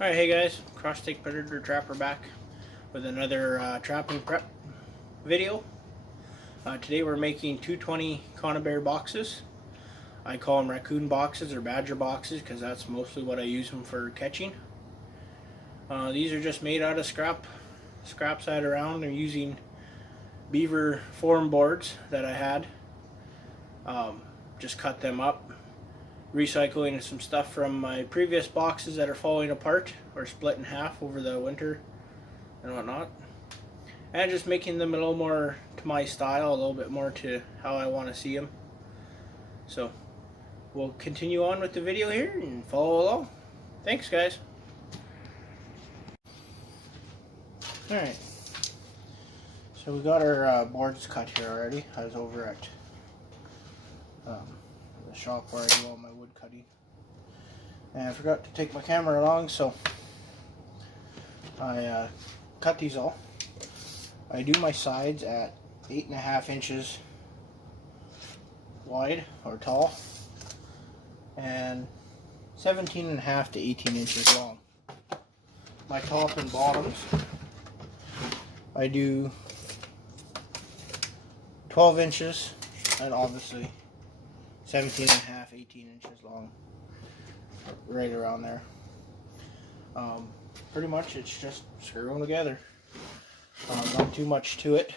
Alright, hey guys, Cross Stake Predator Trapper back with another trapping prep video. Today we're making 220 conibear boxes. I call them raccoon boxes or badger boxes because that's mostly what I use them for catching. These are just made out of scraps I had around. They're using beaver form boards that I had. Just cut them up, recycling some stuff from my previous boxes that are falling apart or split in half over the winter and whatnot, and just making them a little more to my style, a little bit more to how I want to see them. So we'll continue on with the video here and follow along. Thanks guys. Alright, so we got our boards cut here already. I was over at the shop where I do all my wood cutting, and I forgot to take my camera along, so I cut these all. I do my sides at 8.5 inches wide or tall and 17.5 to 18 inches long. My top and bottoms I do 12 inches and obviously 17.5, 18 inches long, right around there. Pretty much it's just screw them together. Not too much to it.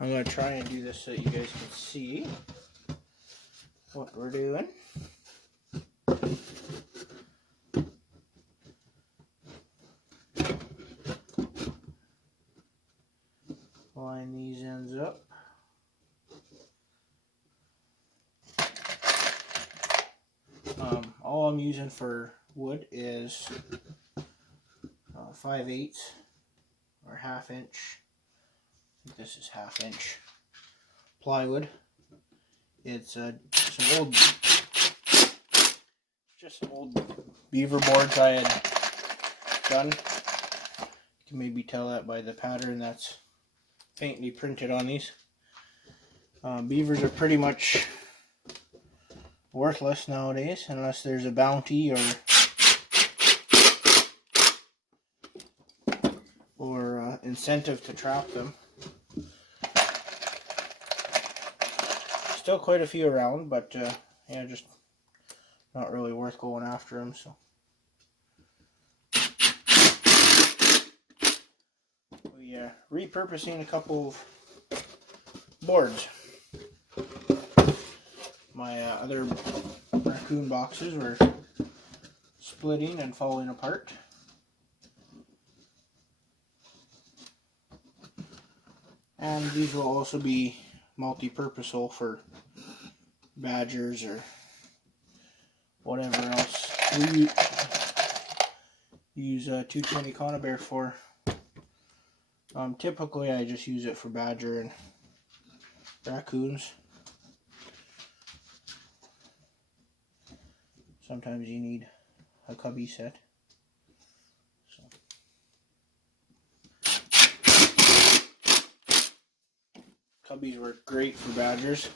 I'm going to try and do this so that you guys can see what we're doing. Line these ends up. All I'm using for wood is 5/8 or 1/2 inch. I think this is 1/2 inch plywood. It's just some old beaver boards I had done. You can maybe tell that by the pattern that's faintly printed on these. Beavers are pretty much worthless nowadays unless there's a bounty or incentive to trap them. Still quite a few around, but yeah, just not really worth going after them. So we repurposing a couple of boards. My other raccoon boxes were splitting and falling apart. And these will also be multi-purposeful for badgers or whatever else we use 220 conibear for. Typically I just use it for badger and raccoons. Sometimes you need a cubby set. Cubbies work great for badgers.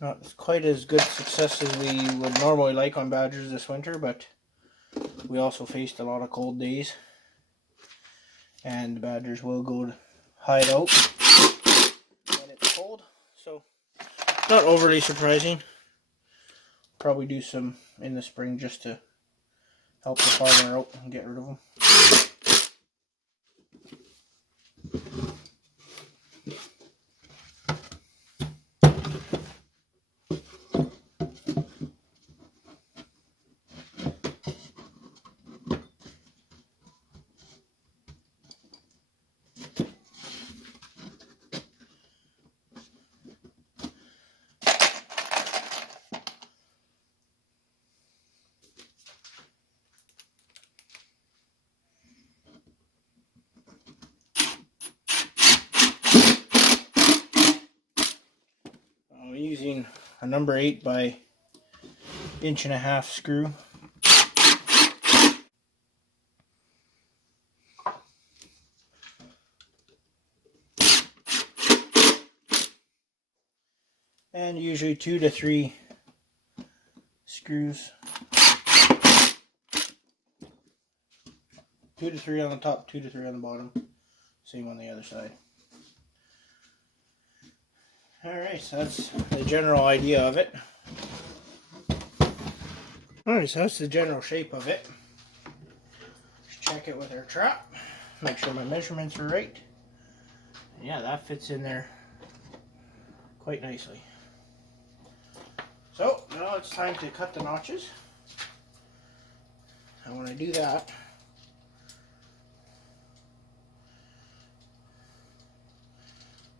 Not quite as good success as we would normally like on badgers this winter, but we also faced a lot of cold days. And the badgers will go to hide out when it's cold. So, not overly surprising. Probably do some in the spring just to help the farmer out and get rid of them. I'm using a number 8 by 1.5 inch screw. And usually 2 to 3 screws 2 to 3 on the top, 2 to 3 on the bottom. Same on the other side. Alright, so that's the general idea of it. Alright, so that's the general shape of it. Just check it with our trap. Make sure my measurements are right. And yeah, that fits in there quite nicely. So, now it's time to cut the notches. And when I do that,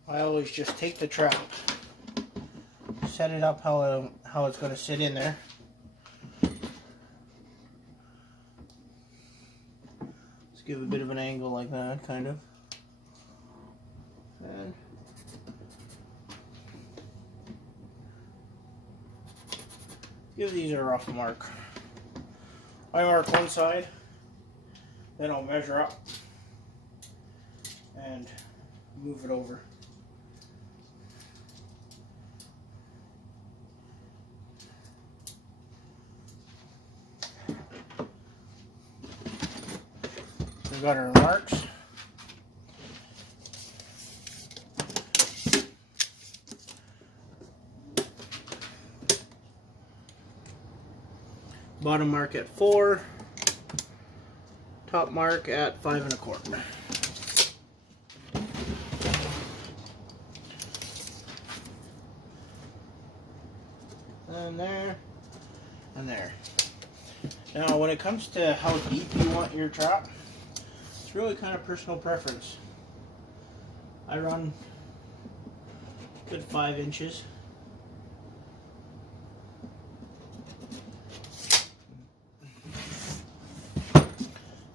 I always just take the trap, set it up how it's going to sit in there. Let's give a bit of an angle like that, kind of. And give these a rough mark. I mark one side, then I'll measure up and move it over. We've got our marks. Bottom mark at 4, top mark at 5 1/4. And there, and there. Now when it comes to how deep you want your trap, it's really kind of personal preference. I run a good 5 inches.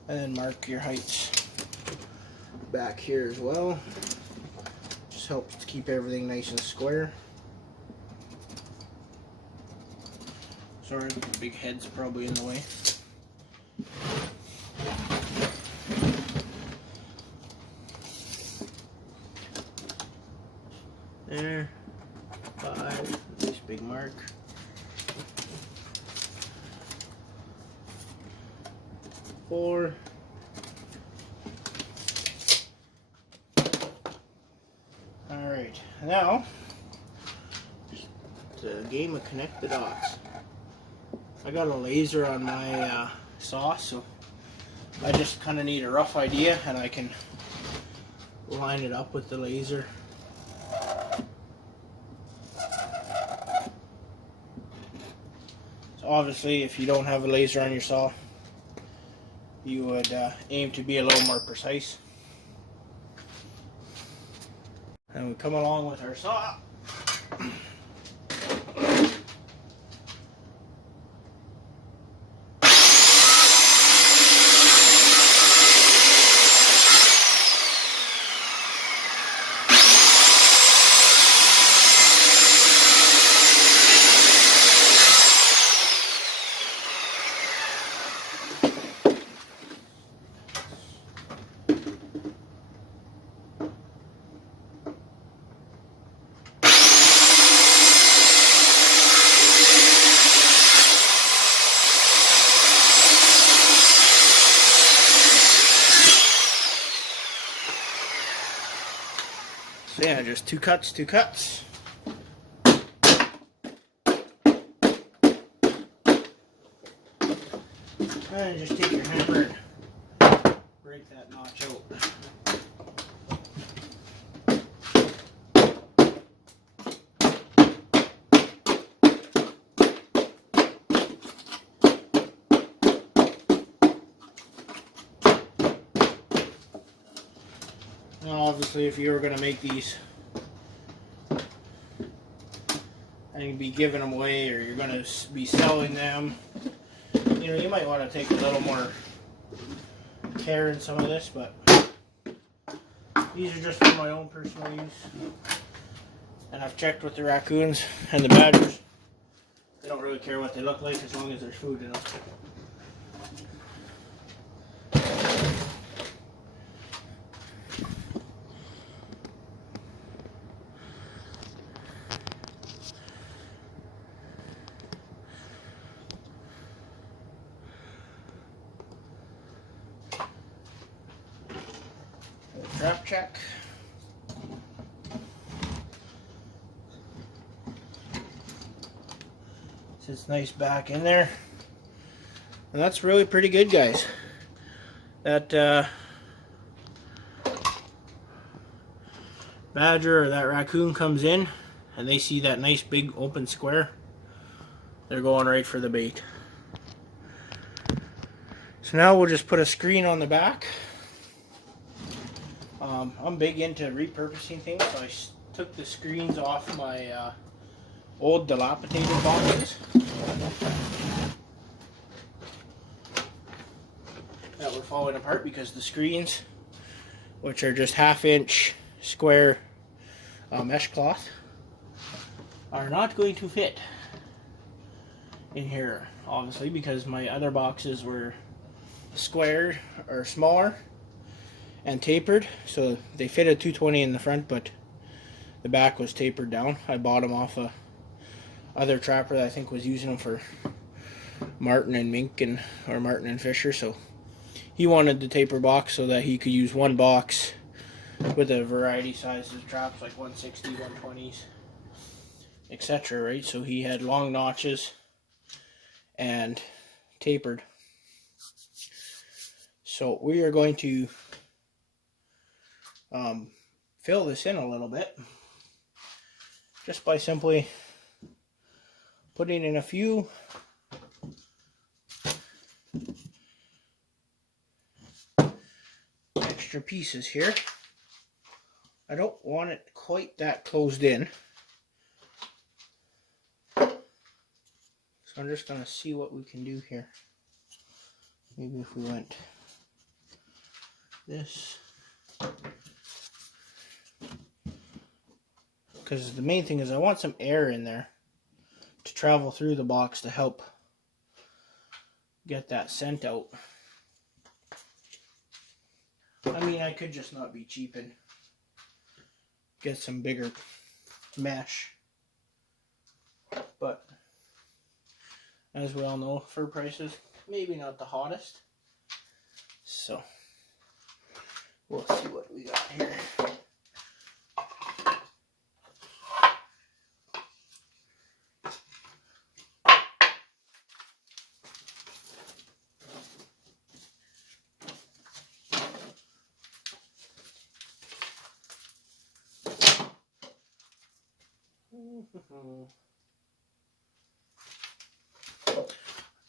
And then mark your heights back here as well. Just helps to keep everything nice and square. Sorry, the big head's probably in the way. There, 5, nice big mark. 4. Alright, now, it's a game of connect the dots. I got a laser on my saw, so I just kind of need a rough idea and I can line it up with the laser. So obviously, if you don't have a laser on your saw, you would aim to be a little more precise. And we come along with our saw. So yeah, just two cuts. And just take your hammer and break that notch out. Now obviously if you were going to make these and you'd be giving them away or you're going to be selling them, you know, you might want to take a little more care in some of this, but these are just for my own personal use. And I've checked with the raccoons and the badgers. They don't really care what they look like as long as there's food in them. check. Sits nice back in there. And that's really pretty good, guys. That badger or that raccoon comes in and they see that nice big open square, they're going right for the bait. So now we'll just put a screen on the back. I'm big into repurposing things, so I took the screens off my old dilapidated boxes that were falling apart because the screens, which are just 1/2 inch square mesh cloth, are not going to fit in here, obviously, because my other boxes were squared or smaller and tapered, so they fit a 220 in the front, but the back was tapered down. I bought them off a other trapper that I think was using them for marten and mink or marten and fisher, so he wanted the taper box so that he could use one box with a variety sizes of traps, like 160, 120s, etc. Right? So he had long notches and tapered. So we are going to fill this in a little bit just by simply putting in a few extra pieces here. I don't want it quite that closed in, so I'm just going to see what we can do here. Maybe if we went this, because the main thing is I want some air in there to travel through the box to help get that scent out. I mean, I could just not be cheap and get some bigger mesh, but as we all know, fur prices maybe not the hottest, so we'll see what we got here.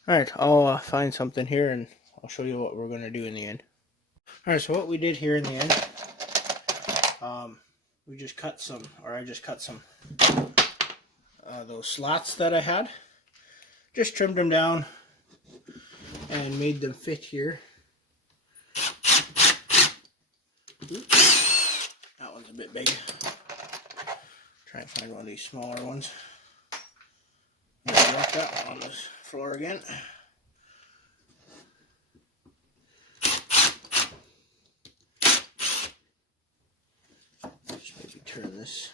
Alright, I'll find something here and I'll show you what we're going to do in the end. Alright, so what we did here in the end, we just cut some, or I just cut some those slats that I had. Just trimmed them down and made them fit here. Oops, that one's a bit big. Try and find one of these smaller ones. Drop that on this floor again. Just maybe turn this,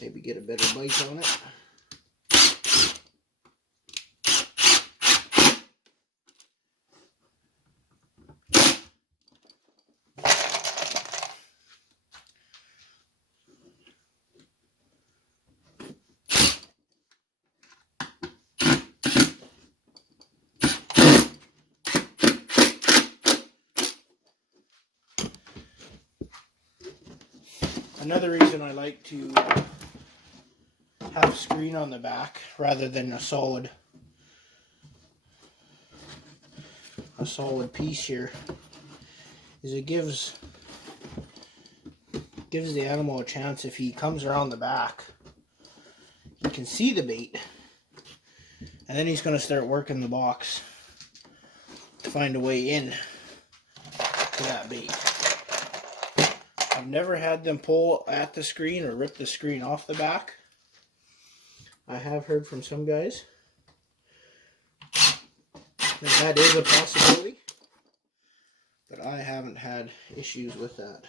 maybe get a better bite on it. Another reason I like to have a screen on the back rather than a solid piece here is it gives the animal a chance. If he comes around the back, he can see the bait, and then he's going to start working the box to find a way in to that bait. I've never had them pull at the screen or rip the screen off the back. I have heard from some guys that is a possibility, but I haven't had issues with that.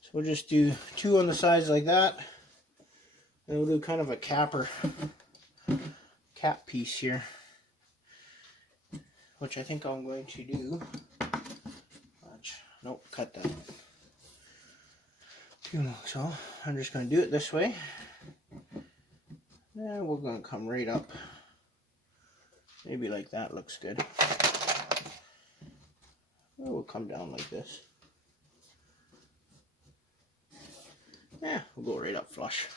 So we'll just do 2 on the sides like that, and we'll do kind of a capper cap piece here, which I think I'm going to do. Nope, cut that. So I'm just going to do it this way. And we're going to come right up. Maybe like that looks good. Or we'll come down like this. Yeah, we'll go right up flush.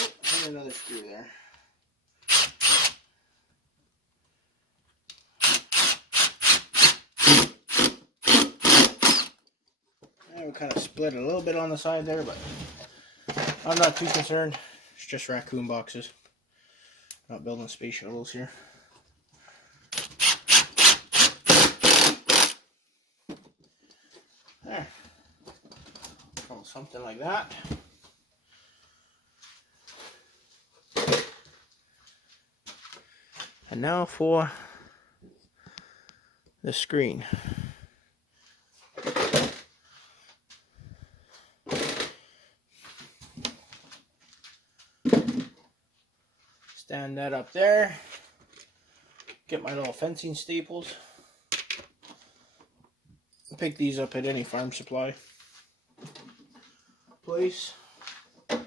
Oh, and another screw there. And we kind of split a little bit on the side there, but I'm not too concerned. It's just raccoon boxes. Not building space shuttles here. There. Oh, something like that. And now for the screen. Stand that up there. Get my little fencing staples. Pick these up at any farm supply place. Have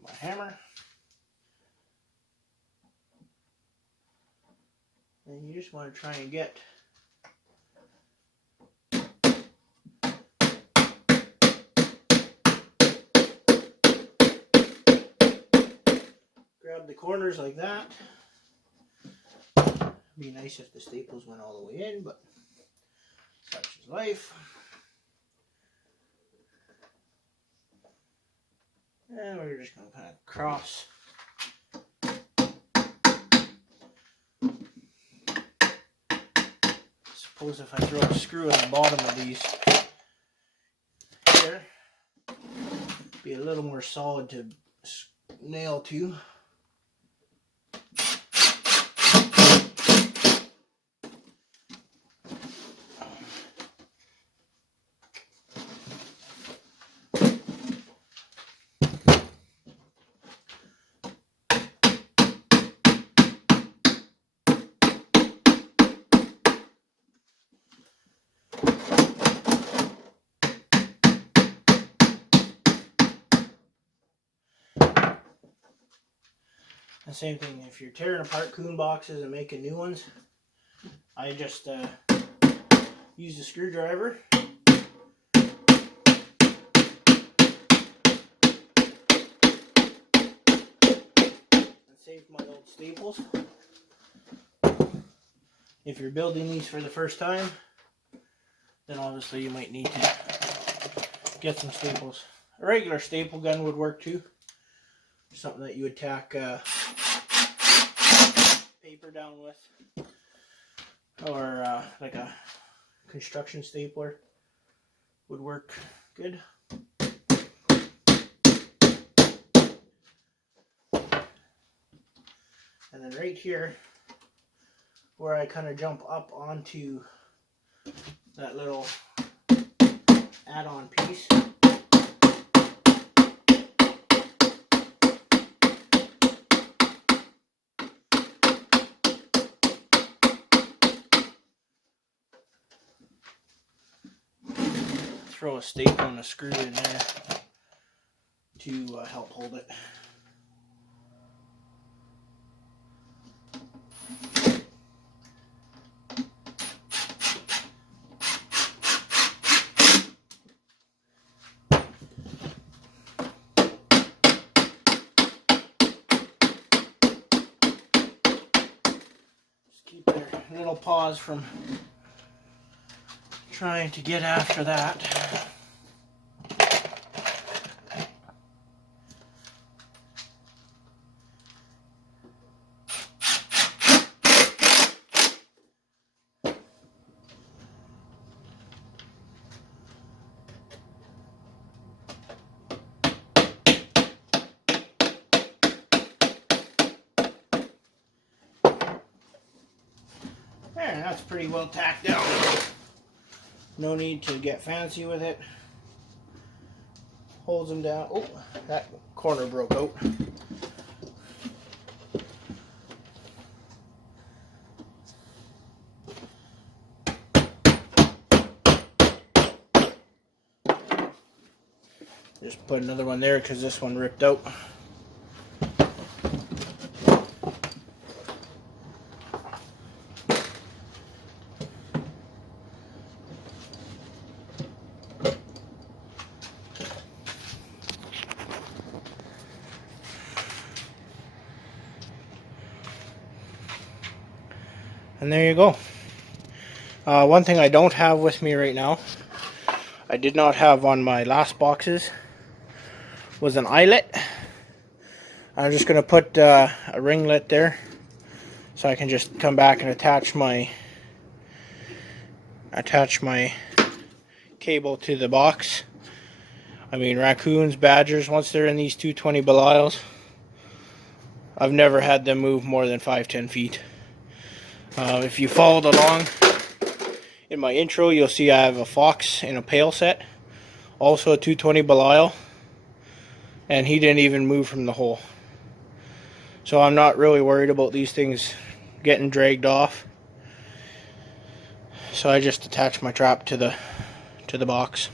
my hammer. And you just want to try and get grab the corners like that. It'd be nice if the staples went all the way in, but such is life. And we're just going to kind of cross. Suppose if I throw a screw in the bottom of these here, it'd be a little more solid to nail to. The same thing, if you're tearing apart coon boxes and making new ones, I just use the screwdriver and save my old staples. If you're building these for the first time, then obviously you might need to get some staples. A regular staple gun would work too. Something that you would tack paper down with, or like a construction stapler would work good. And then right here, where I kind of jump up onto that little add-on piece, throw a staple and a screw in there to help hold it. Just keep their little paws from trying to get after that. There, that's pretty well tacked down. No need to get fancy with it. Holds them down. Oh, that corner broke out. Just put another one there because this one ripped out. And there you go. One thing I don't have with me right now, I did not have on my last boxes, was an eyelet. I'm just going to put a ringlet there so I can just come back and attach my cable to the box. I mean, raccoons, badgers, once they're in these 220 Belials, I've never had them move more than 5-10 feet. If you followed along in my intro, you'll see I have a fox in a pail set, also a 220 Belial, and he didn't even move from the hole. So I'm not really worried about these things getting dragged off. So I just attach my trap to the box.